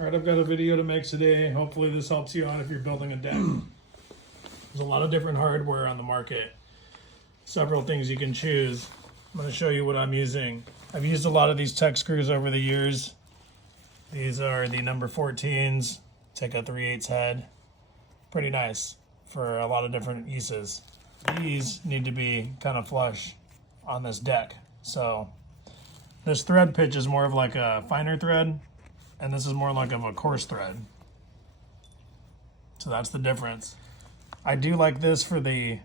All right, I've got a video to make today. Hopefully this helps you out if you're building a deck. There's a lot of different hardware on the market. Several things you can choose. I'm going to show you what I'm using. I've used a lot of these Teks screws over the years. These are the number 14s. Take a 3/8 head. Pretty nice for a lot of different uses. These need to be kind of flush on this deck. So this thread pitch is more of like a finer thread, and this is more like of a coarse thread. So that's the difference. I do like this for the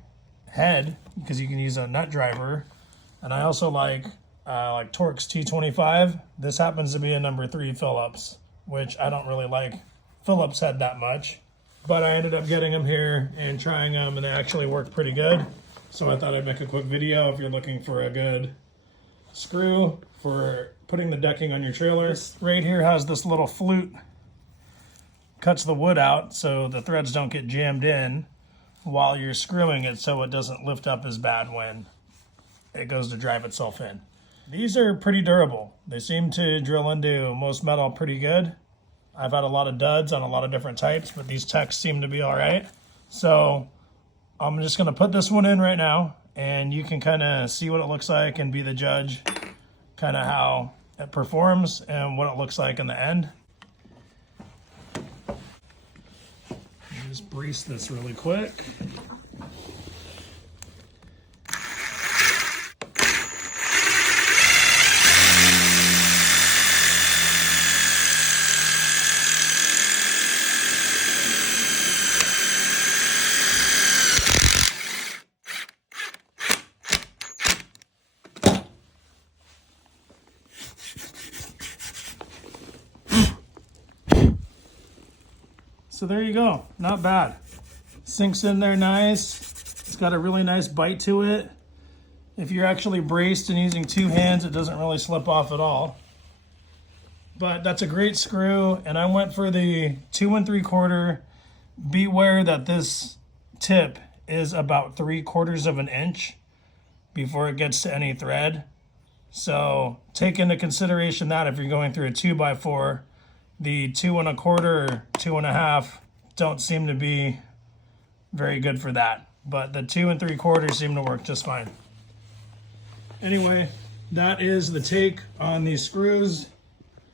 head because you can use a nut driver, and I also like Teks T25. This happens to be a number 3 Phillips, which I don't really like Phillips head that much, but I ended up getting them here and trying them, and they actually work pretty good. So I thought I'd make a quick video if you're looking for a good screw for putting the decking on your trailer. This right here has this little flute, cuts the wood out so the threads don't get jammed in while you're screwing it, so it doesn't lift up as bad when it goes to drive itself in. These are pretty durable. They seem to drill into most metal pretty good. I've had a lot of duds on a lot of different types, but these Teks seem to be all right. So I'm just gonna put this one in right now, and you can kind of see what it looks like and be the judge, kind of how it performs and what it looks like in the end. Just brace this really quick. So there you go, not bad. Sinks in there nice. It's got a really nice bite to it. If you're actually braced and using 2 hands, it doesn't really slip off at all. But that's a great screw, and I went for the 2 3/4. Beware that this tip is about 3/4 of an inch before it gets to any thread. So take into consideration that if you're going through a 2x4, the 2 1/4 or 2 1/2 don't seem to be very good for that, but the 2 3/4 seem to work just fine. Anyway, that is the take on these screws,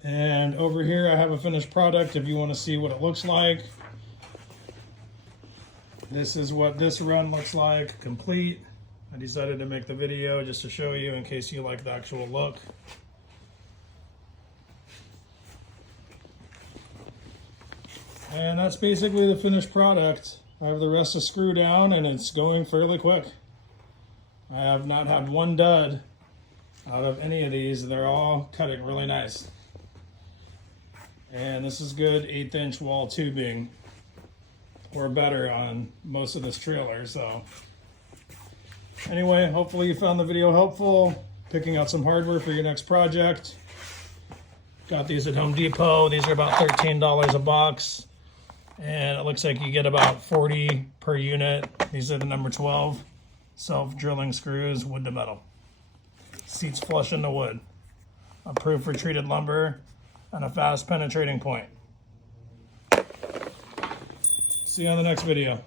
and over here I have a finished product if you want to see what it looks like. This is what this run looks like, complete. I decided to make the video just to show you in case you like the actual look. And that's basically the finished product. I have the rest to screw down, and it's going fairly quick. I have not had one dud out of any of these. They're all cutting really nice. And this is good 1/8 inch wall tubing, or better on most of this trailer. So anyway, hopefully you found the video helpful, picking out some hardware for your next project. Got these at Home Depot. These are about $13 a box. And it looks like you get about 40 per unit. These are the number 12 self-drilling screws, wood to metal. Seats flush into wood. Approved for treated lumber and a fast penetrating point. See you on the next video.